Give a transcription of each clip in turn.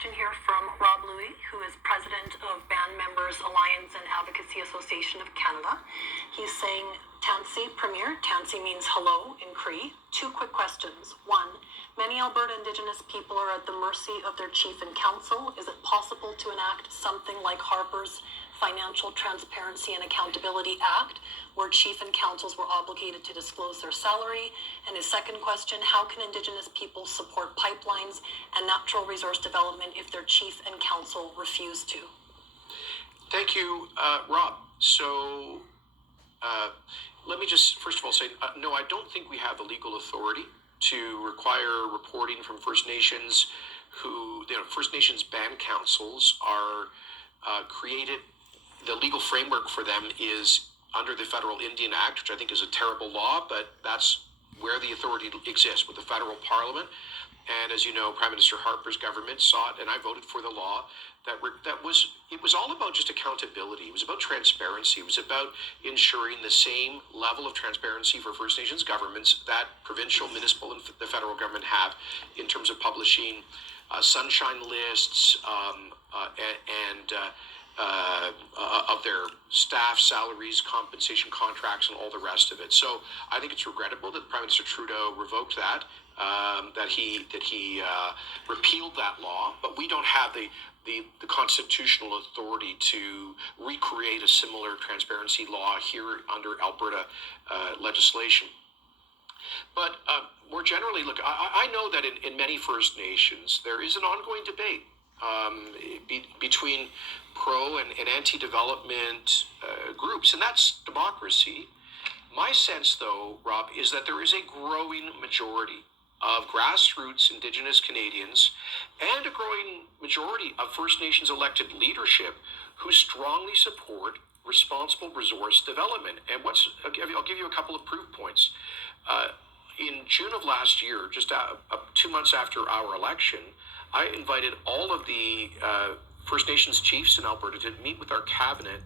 question here from Rob Louie, who is president of Band Members Alliance and Advocacy Association of Canada. He's saying, Tansy, Premier, Tansy means hello in Cree. Two quick questions. One, many Alberta Indigenous people are at the mercy of their chief and council. Is it possible to enact something like Harper's Financial Transparency and Accountability Act, where chief and councils were obligated to disclose their salary? And his second question, how can Indigenous people support pipelines and natural resource development if their chief and council refuse to? Thank you, Rob. So let me just first of all say, no, I don't think we have the legal authority to require reporting from First Nations who, First Nations band councils are created. The legal framework for them is under the Federal Indian Act, which I think is a terrible law, but that's where the authority exists with the federal parliament. And as you know, Prime Minister Harper's government sought, and I voted for the law, it was all about just accountability. It was about transparency. It was about ensuring the same level of transparency for First Nations governments that provincial, municipal, and the federal government have in terms of publishing sunshine lists of their staff salaries, compensation contracts, and all the rest of it. So I think it's regrettable that Prime Minister Trudeau revoked that, that he repealed that law. But we don't have the constitutional authority to recreate a similar transparency law here under Alberta legislation. But more generally, look, I know that in many First Nations there is an ongoing debate between pro and anti-development groups, and that's democracy. My sense, though, Rob, is that there is a growing majority of grassroots Indigenous Canadians and a growing majority of First Nations elected leadership who strongly support responsible resource development. And I'll give you a couple of proof points. In June of last year, just 2 months after our election, I invited all of the First Nations chiefs in Alberta to meet with our cabinet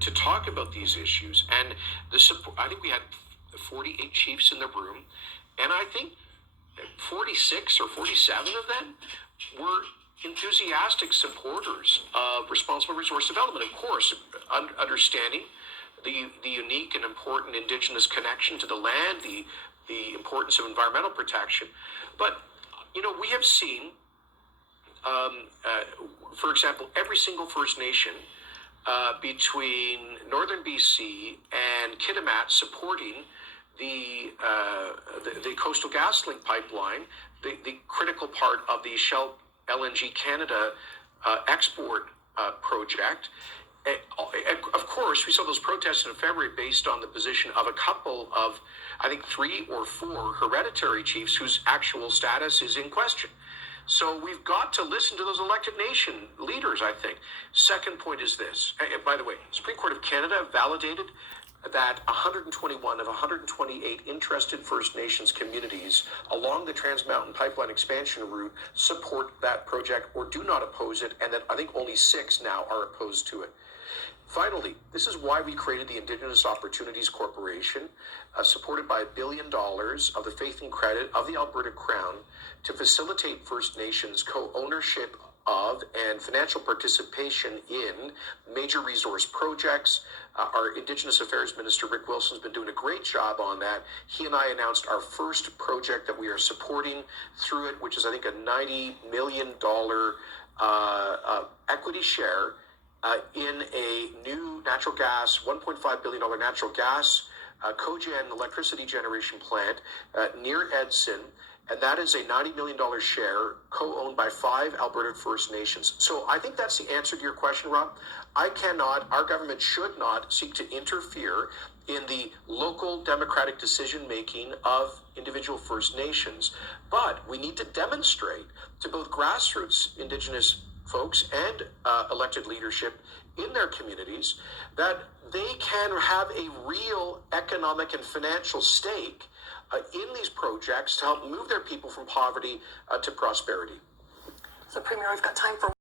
to talk about these issues. And I think we had 48 chiefs in the room, and I think 46 or 47 of them were enthusiastic supporters of responsible resource development. Of course, understanding the unique and important Indigenous connection to the land, the importance of environmental protection. But, we have seen, for example, every single First Nation between Northern BC and Kitimat supporting the Coastal GasLink pipeline, the critical part of the Shell LNG Canada export project. Of course, we saw those protests in February based on the position of a couple of, I think, 3 or 4 hereditary chiefs whose actual status is in question. So we've got to listen to those elected nation leaders, I think. Second point is this. By the way, Supreme Court of Canada validated that 121 of 128 interested First Nations communities along the Trans Mountain Pipeline expansion route support that project or do not oppose it, and that I think only 6 now are opposed to it. Finally, this is why we created the Indigenous Opportunities Corporation, supported by $1 billion of the faith and credit of the Alberta Crown to facilitate First Nations co-ownership of and financial participation in major resource projects. Our Indigenous Affairs Minister, Rick Wilson's been doing a great job on that. He and I announced our first project that we are supporting through it, which is, I think, a $90 million equity share in a new natural gas, $1.5 billion natural gas cogen electricity generation plant near Edson. And that is a $90 million share co-owned by 5 Alberta First Nations. So I think that's the answer to your question, Rob. Our government should not seek to interfere in the local democratic decision-making of individual First Nations. But we need to demonstrate to both grassroots Indigenous folks and elected leadership in their communities that they can have a real economic and financial stake in these projects to help move their people from poverty to prosperity. So, Premier, we've got time for